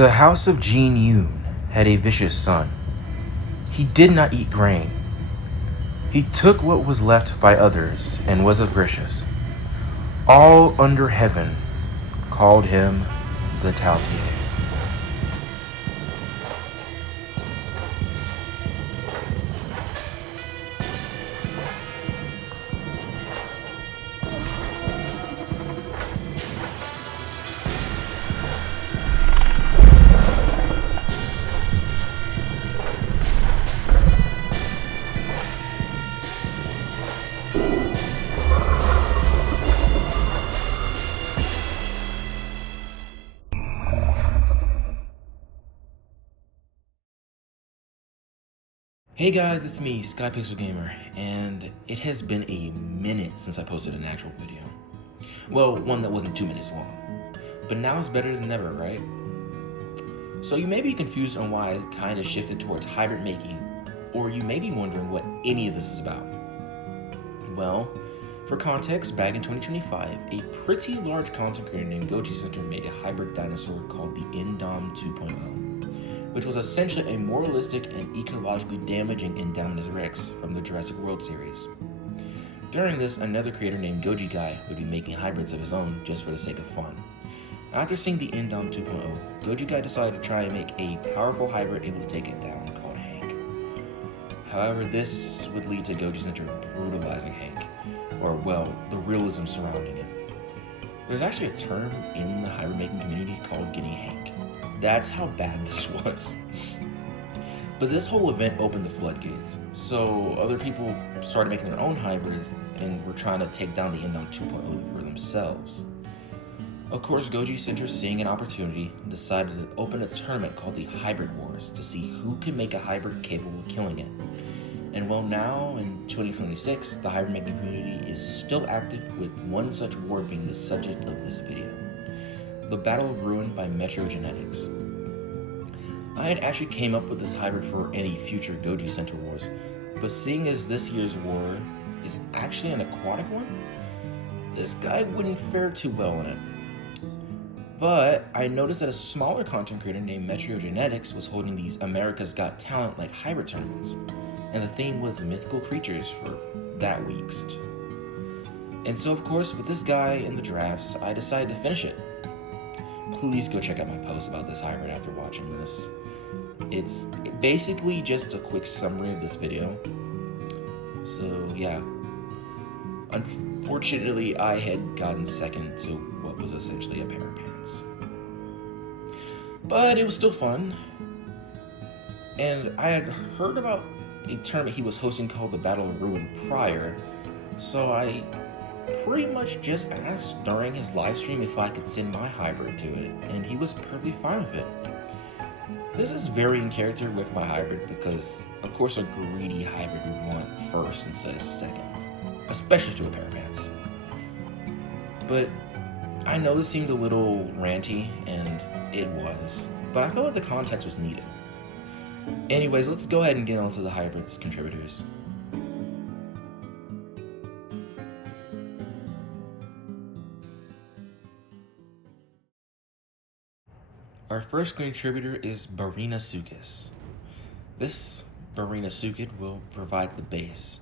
The house of Jin Yoon had a vicious son. He did not eat grain. He took what was left by others and was avaricious. All under heaven called him the Taotie. Hey guys, it's me, SkyPixel Gamer, and it has been a minute since I posted an actual video. Well, one that wasn't 2 minutes long. But now it's better than ever, right? So you may be confused on why I kind of shifted towards hybrid making, or you may be wondering what any of this is about. Well, for context, back in 2025, a pretty large content creator named Goji Center made a hybrid dinosaur called the Indom 2.0. which was essentially a moralistic and ecologically damaging Indominus Rex from the Jurassic World series. During this, another creator named Goji Guy would be making hybrids of his own just for the sake of fun. After seeing the Indom 2.0, Goji Guy decided to try and make a powerful hybrid able to take it down called Hank. However, this would lead to Goji Center brutalizing Hank, or well, the realism surrounding it. There's actually a term in the hybrid making community called getting Hank. That's how bad this was. But this whole event opened the floodgates, so other people started making their own hybrids and were trying to take down the Indom 2.0 for themselves. Of course, Goji Center, seeing an opportunity, decided to open a tournament called the Hybrid Wars to see who can make a hybrid capable of killing it. And well, now in 2026, the hybrid making community is still active, with one such war being the subject of this video. The Battle of Ruin by Metro Genetics. I had actually came up with this hybrid for any future Goji Center wars, but seeing as this year's war is actually an aquatic one, this guy wouldn't fare too well in it. But I noticed that a smaller content creator named Metro Genetics was holding these America's Got Talent like hybrid tournaments, and the theme was mythical creatures for that week's. And so of course, with this guy in the drafts, I decided to finish it. Please go check out my post about this hybrid after watching this. It's basically just a quick summary of this video. So yeah. Unfortunately, I had gotten second to what was essentially a pair of pants. But it was still fun. And I had heard about a tournament he was hosting called the Battle of Ruin prior, so I pretty much just asked during his live stream if I could send my hybrid to it, and he was perfectly fine with it. This is very in character with my hybrid because, of course, a greedy hybrid would want first instead of second, especially to a pair of pants. But I know this seemed a little ranty, and it was, but I felt like the context was needed. Anyways, let's go ahead and get on to the hybrid's contributors. Our first contributor is Barina Sukis. This Barina Sukid will provide the base.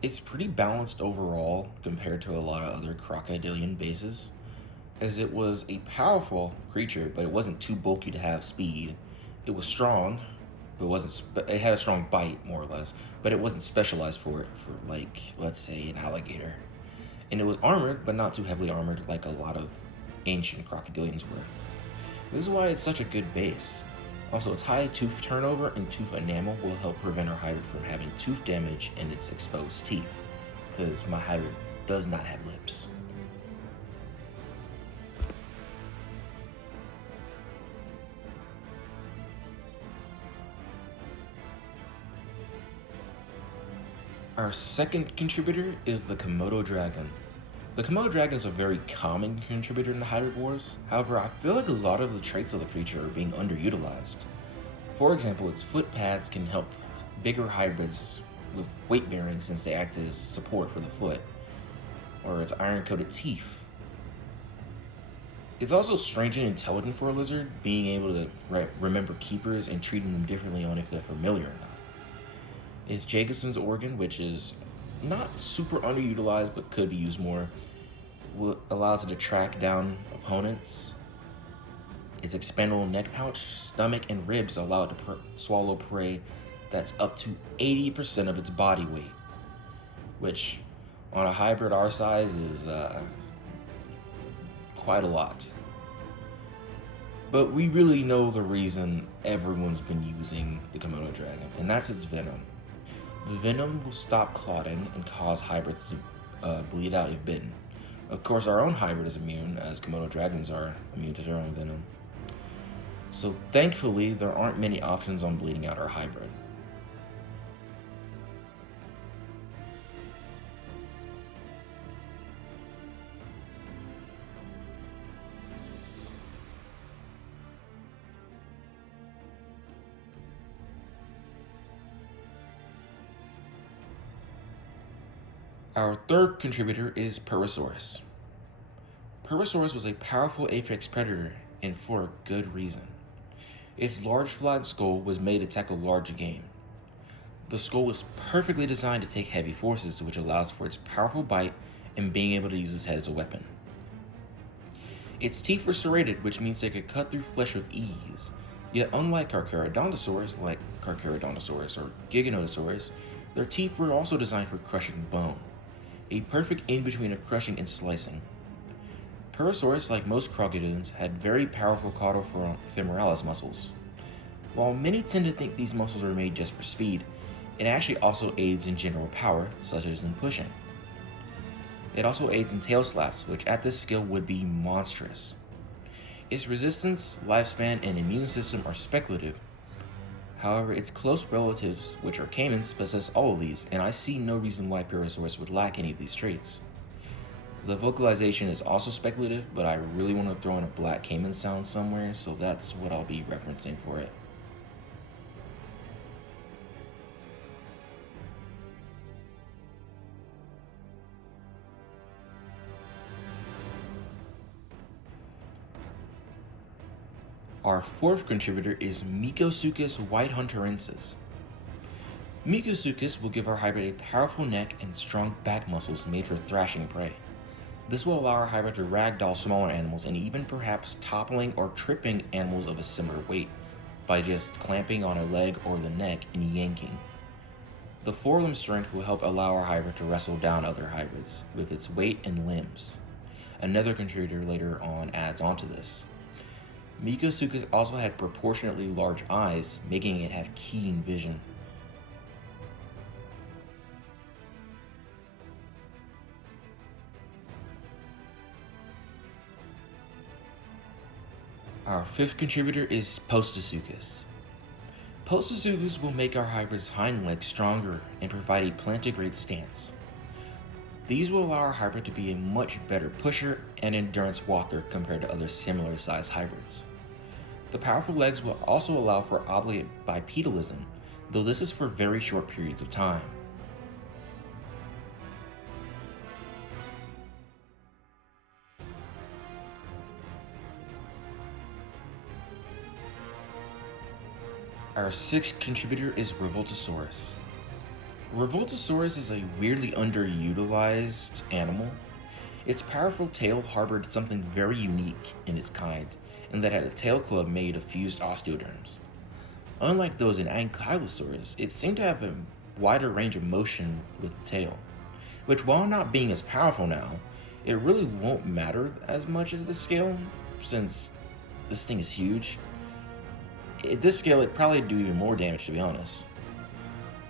It's pretty balanced overall compared to a lot of other crocodilian bases, as it was a powerful creature, but it wasn't too bulky to have speed. It was strong, but it had a strong bite, more or less, but it wasn't specialized for it, for like, let's say, an alligator. And it was armored, but not too heavily armored like a lot of ancient crocodilians were. This is why it's such a good base. Also, its high tooth turnover and tooth enamel will help prevent our hybrid from having tooth damage in its exposed teeth, because my hybrid does not have lips. Our second contributor is the Komodo Dragon. The Komodo Dragon is a very common contributor in the Hybrid Wars. However, I feel like a lot of the traits of the creature are being underutilized. For example, its foot pads can help bigger hybrids with weight bearing since they act as support for the foot, or its iron-coated teeth. It's also strangely intelligent for a lizard, being able to remember keepers and treating them differently on if they're familiar or not. It's Jacobson's organ, which is not super underutilized but could be used more, allows it to track down opponents. Its expandable neck pouch, stomach, and ribs allow it to swallow prey that's up to 80% of its body weight, which on a hybrid our size is quite a lot. But we really know the reason everyone's been using the Komodo dragon, and that's its venom. The venom will stop clotting and cause hybrids to bleed out if bitten. Of course, our own hybrid is immune, as Komodo dragons are immune to their own venom. So thankfully, there aren't many options on bleeding out our hybrid. Our third contributor is Purosaurus. Purosaurus was a powerful apex predator, and for a good reason. Its large flat skull was made to tackle large game. The skull was perfectly designed to take heavy forces, which allows for its powerful bite and being able to use its head as a weapon. Its teeth were serrated, which means they could cut through flesh with ease. Yet unlike Carcharodontosaurus, like Carcharodontosaurus or Giganotosaurus, their teeth were also designed for crushing bone, a perfect in-between of crushing and slicing. Purosaurus, like most crocodians, had very powerful caudal femoralis muscles. While many tend to think these muscles are made just for speed, it actually also aids in general power, such as in pushing. It also aids in tail slaps, which at this skill would be monstrous. Its resistance, lifespan, and immune system are speculative. However, its close relatives, which are caimans, possess all of these, and I see no reason why Purosaurus would lack any of these traits. The vocalization is also speculative, but I really want to throw in a black caiman sound somewhere, so that's what I'll be referencing for it. Our fourth contributor is Mycosuchus whitehunterensis. Mycosuchus will give our hybrid a powerful neck and strong back muscles made for thrashing prey. This will allow our hybrid to ragdoll smaller animals and even perhaps toppling or tripping animals of a similar weight by just clamping on a leg or the neck and yanking. The forelimb strength will help allow our hybrid to wrestle down other hybrids with its weight and limbs. Another contributor later on adds onto this. Mycosuchus also had proportionately large eyes, making it have keen vision. Our fifth contributor is Postosuchus. Postosuchus will make our hybrid's hind legs stronger and provide a plantigrade stance. These will allow our hybrid to be a much better pusher and endurance walker compared to other similar sized hybrids. The powerful legs will also allow for obligate bipedalism, though this is for very short periods of time. Our sixth contributor is Revoltosaurus. Revoltosaurus is a weirdly underutilized animal. Its powerful tail harbored something very unique in its kind, and that had a tail club made of fused osteoderms. Unlike those in Ankylosaurus, it seemed to have a wider range of motion with the tail, which while not being as powerful now, it really won't matter as much as this scale, since this thing is huge. At this scale, it'd probably do even more damage, to be honest.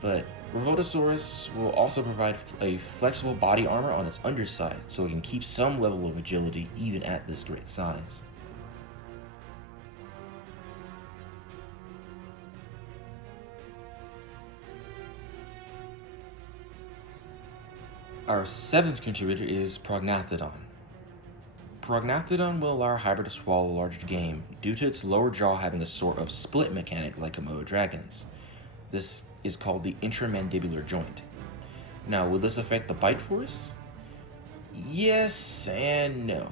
But Revoltosaurus will also provide a flexible body armor on its underside, so it can keep some level of agility even at this great size. Our seventh contributor is Prognathodon. Prognathodon will allow our hybrid to swallow larger game due to its lower jaw having a sort of split mechanic like Komodo dragons. This is called the intramandibular joint. Now, will this affect the bite force? Yes and no.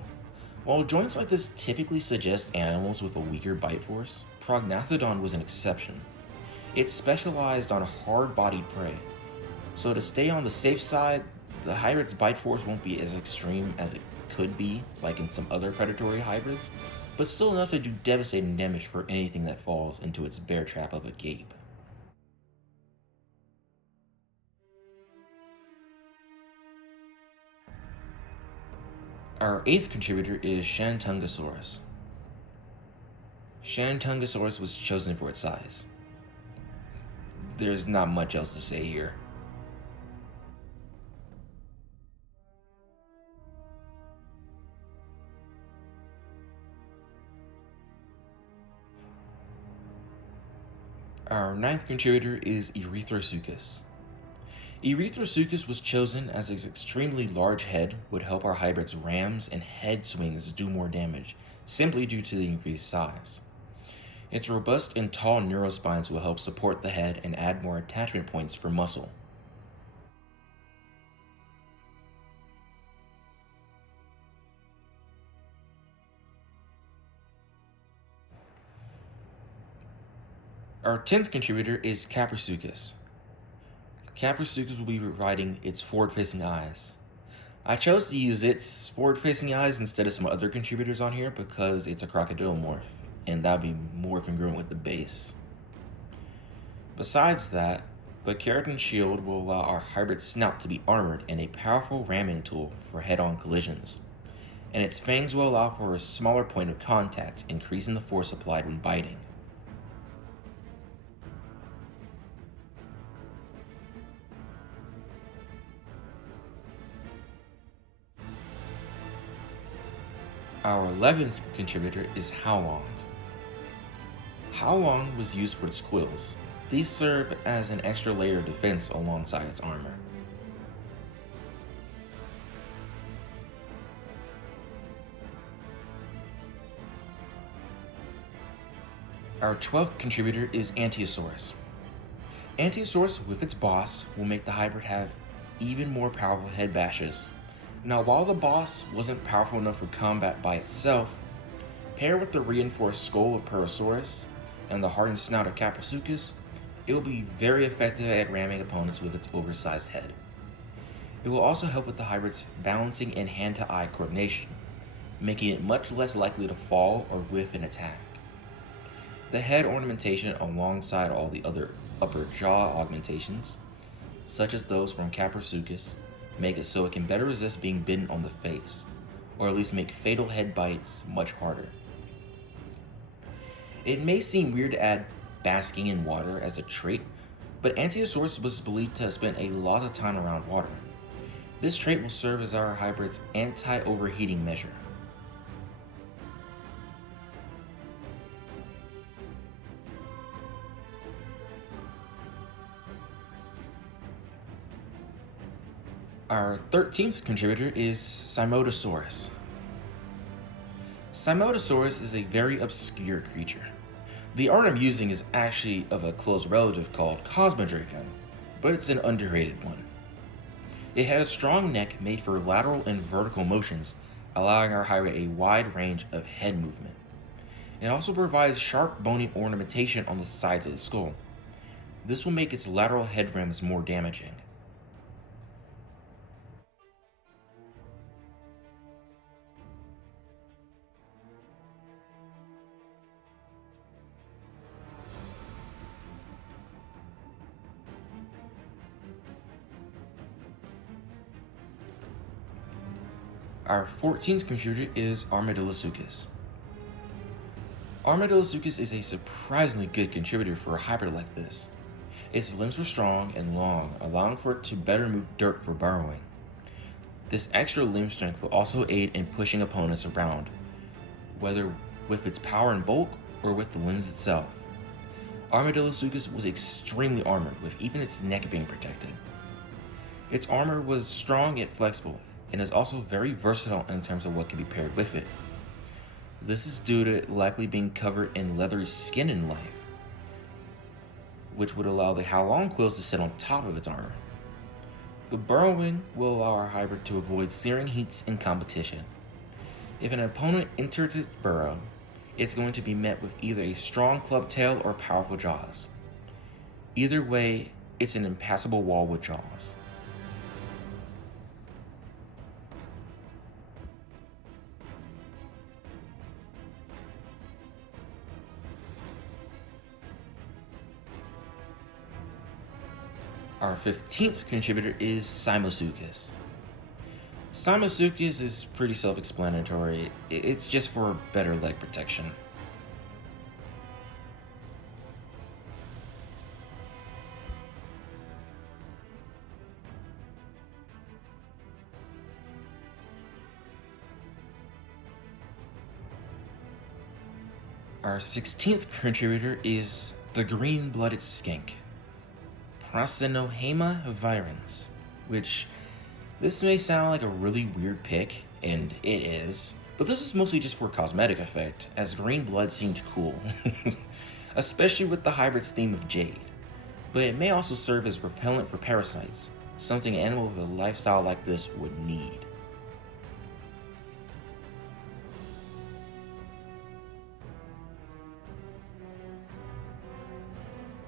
While joints like this typically suggest animals with a weaker bite force, Prognathodon was an exception. It specialized on hard-bodied prey, so to stay on the safe side, the hybrid's bite force won't be as extreme as it could be, like in some other predatory hybrids, but still enough to do devastating damage for anything that falls into its bear trap of a gape. Our 8th contributor is Shantungosaurus. Shantungosaurus was chosen for its size. There's not much else to say here. Our 9th contributor is Erythrosuchus. Erythrosuchus was chosen as its extremely large head would help our hybrid's rams and head swings do more damage, simply due to the increased size. Its robust and tall neurospines will help support the head and add more attachment points for muscle. Our 10th contributor is Caprisuchus. Caprisuchus will be providing its forward-facing eyes. I chose to use its forward-facing eyes instead of some other contributors on here because it's a crocodile and that would be more congruent with the base. Besides that, the keratin shield will allow our hybrid snout to be armored and a powerful ramming tool for head-on collisions, and its fangs will allow for a smaller point of contact, increasing the force applied when biting. Our 11th contributor is Howlong. Howlong was used for its quills. These serve as an extra layer of defense alongside its armor. Our 12th contributor is Ankylosaurus. Ankylosaurus, with its boss, will make the hybrid have even more powerful head bashes. Now, while the boss wasn't powerful enough for combat by itself, paired with the reinforced skull of Parasaurus and the hardened snout of Caprisuchus, it will be very effective at ramming opponents with its oversized head. It will also help with the hybrid's balancing and hand-to-eye coordination, making it much less likely to fall or whiff an attack. The head ornamentation alongside all the other upper jaw augmentations, such as those from Caprisuchus, make it so it can better resist being bitten on the face, or at least make fatal head bites much harder. It may seem weird to add basking in water as a trait, but Ankylosaurus was believed to have spent a lot of time around water. This trait will serve as our hybrid's anti-overheating measure. Our 13th contributor is Cymodsaurus. Cymodsaurus is a very obscure creature. The art I'm using is actually of a close relative called Cosmodraco, but it's an underrated one. It had a strong neck made for lateral and vertical motions, allowing our hybrid a wide range of head movement. It also provides sharp bony ornamentation on the sides of the skull. This will make its lateral head rims more damaging. Our 14th contributor is Armadillosuchus. Armadillosuchus is a surprisingly good contributor for a hybrid like this. Its limbs were strong and long, allowing for it to better move dirt for burrowing. This extra limb strength will also aid in pushing opponents around, whether with its power and bulk or with the limbs itself. Armadillosuchus was extremely armored, with even its neck being protected. Its armor was strong yet flexible, and is also very versatile in terms of what can be paired with it. This is due to it likely being covered in leathery skin in life, which would allow the Howlong quills to sit on top of its armor. The burrowing will allow our hybrid to avoid searing heats in competition. If an opponent enters its burrow, it's going to be met with either a strong club tail or powerful jaws. Either way, it's an impassable wall with jaws. Our 15th contributor is Simosuchus. Simosuchus is pretty self-explanatory. It's just for better leg protection. Our 16th contributor is the green-blooded skink, Prosinohema virens, which this may sound like a really weird pick, and it is, but this is mostly just for cosmetic effect, as green blood seemed cool, especially with the hybrid's theme of jade. But it may also serve as repellent for parasites, something an animal with a lifestyle like this would need.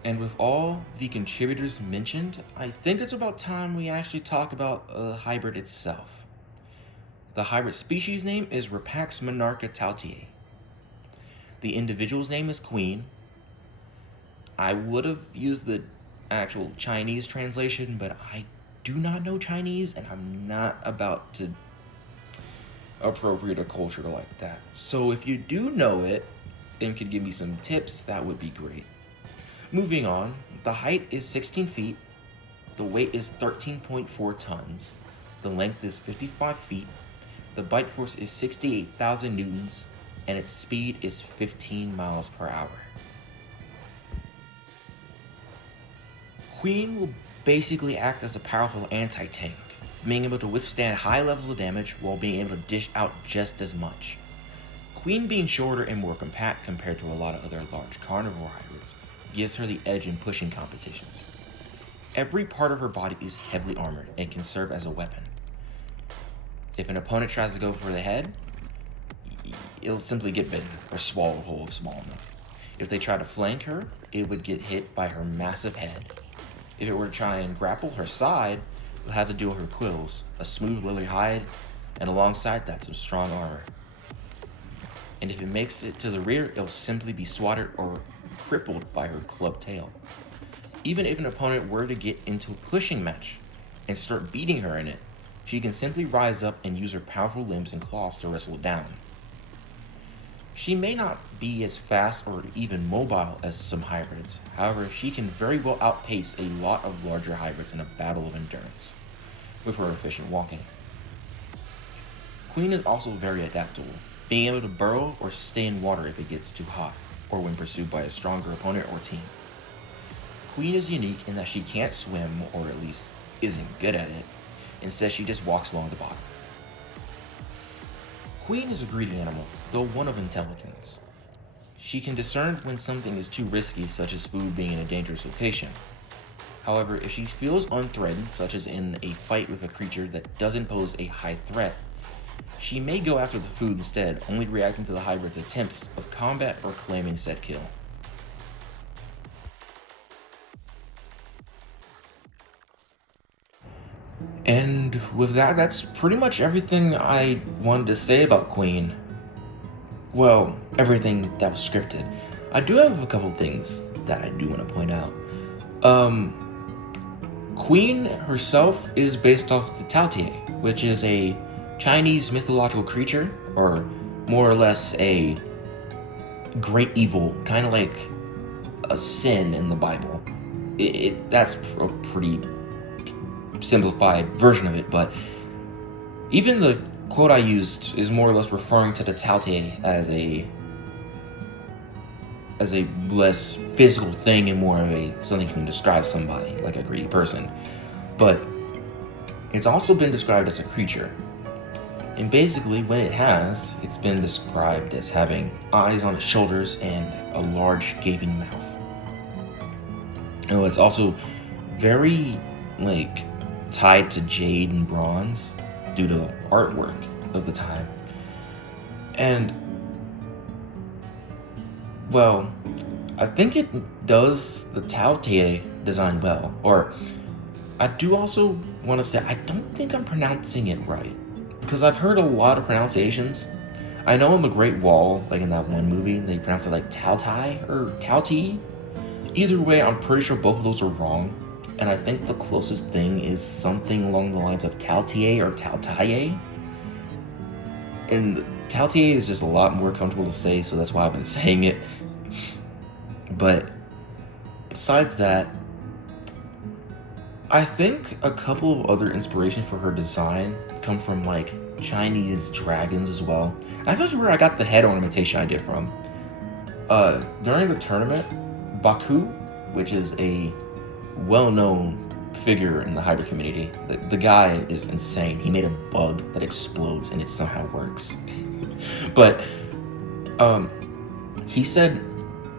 And with all the contributors mentioned, I think it's about time we actually talk about a hybrid itself. The hybrid species name is Rapax monarcha Taotie. The individual's name is Queen. I would have used the actual Chinese translation, but I do not know Chinese, and I'm not about to appropriate a culture like that. So if you do know it and could give me some tips, that would be great. Moving on, the height is 16 feet, the weight is 13.4 tons, the length is 55 feet, the bite force is 68,000 newtons, and its speed is 15 miles per hour. Queen will basically act as a powerful anti-tank, being able to withstand high levels of damage while being able to dish out just as much. Queen being shorter and more compact compared to a lot of other large carnivore hybrids gives her the edge in pushing competitions. Every part of her body is heavily armored and can serve as a weapon. If an opponent tries to go for the head, it'll simply get bitten or swallow whole if small enough. If they try to flank her, it would get hit by her massive head. If it were to try and grapple her side, it'll have to deal with her quills, a smooth lily hide, and alongside that some strong armor. And if it makes it to the rear, it'll simply be swatted or crippled by her club tail. Even if an opponent were to get into a pushing match and start beating her in it, she can simply rise up and use her powerful limbs and claws to wrestle it down. She may not be as fast or even mobile as some hybrids, however, she can very well outpace a lot of larger hybrids in a battle of endurance, with her efficient walking. Queen is also very adaptable, being able to burrow or stay in water if it gets too hot, or when pursued by a stronger opponent or team. Queen is unique in that she can't swim, or at least isn't good at it. Instead, she just walks along the bottom. Queen is a greedy animal, though one of intelligence. She can discern when something is too risky, such as food being in a dangerous location. However, if she feels unthreatened, such as in a fight with a creature that doesn't pose a high threat, she may go after the food instead, only reacting to the hybrid's attempts of combat or claiming said kill. And with that, that's pretty much everything I wanted to say about Queen. Well, everything that was scripted. I do have a couple things that I do want to point out. Queen herself is based off the Taotie, which is a Chinese mythological creature, or more or less a great evil, kind of like a sin in the Bible. That's a pretty simplified version of it, but even the quote I used is more or less referring to the Taotie as a less physical thing and more of something you can describe somebody, like a greedy person. But it's also been described as a creature. And basically, when it's been described as having eyes on its shoulders and a large gaping mouth. Oh, it's also very, tied to jade and bronze due to artwork of the time. And, well, I think it does the Taotie design well. Or, I do also want to say, I don't think I'm pronouncing it right. Because I've heard a lot of pronunciations. I know in The Great Wall, like in that one movie, they pronounce it like Taotie or Taotie. Either way, I'm pretty sure both of those are wrong. And I think the closest thing is something along the lines of Taotie or Taotie. And Taotie is just a lot more comfortable to say, so that's why I've been saying it. But besides that, I think a couple of other inspiration for her design come from like Chinese dragons as well. That's actually where I got the head ornamentation idea from. During the tournament, Baku, which is a well-known figure in the hybrid community, the guy is insane. He made a bug that explodes and it somehow works. But he said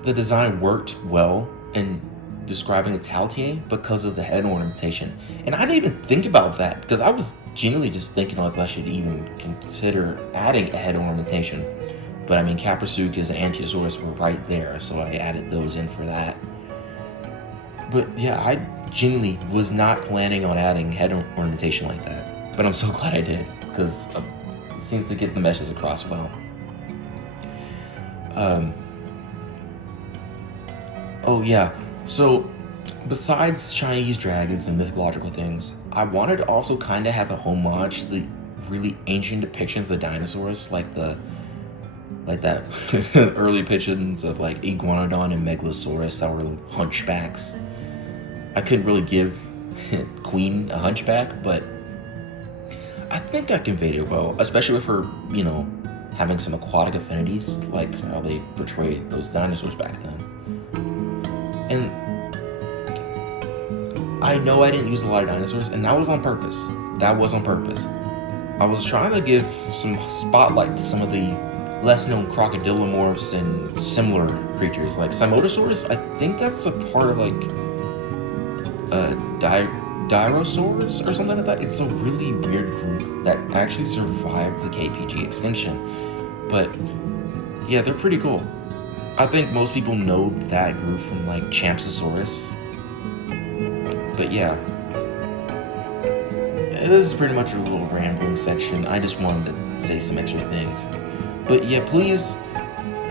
the design worked well in describing the Taotie because of the head ornamentation. And I didn't even think about that because I was genuinely just thinking if I should even consider adding a head ornamentation. But I mean, Caprasuk is an Ankylosaurus were right there, so I added those in for that. But yeah, I genuinely was not planning on adding head ornamentation like that. But I'm so glad I did, because it seems to get the message across well. Oh yeah, so besides Chinese dragons and mythological things, I wanted to also kind of have a homage to the really ancient depictions of the dinosaurs, like that early depictions of like Iguanodon and Megalosaurus that were hunchbacks. I couldn't really give Queen a hunchback, but I think I conveyed it well, especially with her, you know, having some aquatic affinities, like how they portrayed those dinosaurs back then. And I know I didn't use a lot of dinosaurs, and that was on purpose. That was on purpose. I was trying to give some spotlight to some of the less-known crocodilomorphs and similar creatures, like Simotosaurus. I think that's a part of like Dirosaurs or something like that. It's a really weird group that actually survived the KPG extinction. But yeah, they're pretty cool. I think most people know that group from like Champsosaurus. But yeah, this is pretty much a little rambling section. I just wanted to say some extra things. But yeah, please,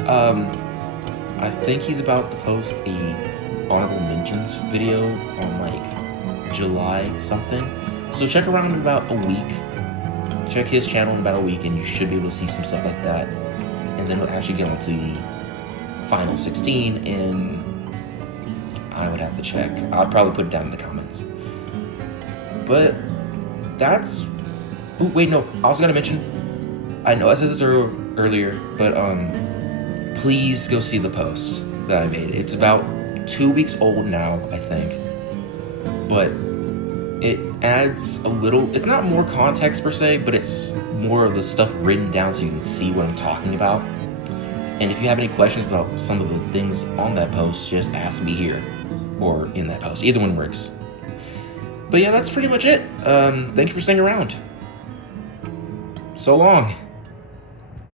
I think he's about to post a honorable mentions video on like July something. So check around in about a week. Check his channel in about a week and you should be able to see some stuff like that. And then he'll actually get onto the final 16 and I would have to check. I'll probably put it down in the comments. But that's... Oh, wait, no. I was going to mention... I know I said this earlier, but please go see the post that I made. It's about 2 weeks old now, I think. But it adds a little... It's not more context per se, but it's more of the stuff written down so you can see what I'm talking about. And if you have any questions about some of the things on that post, just ask me here or in that post. Either one works. But yeah, that's pretty much it. Thank you for staying around. So long.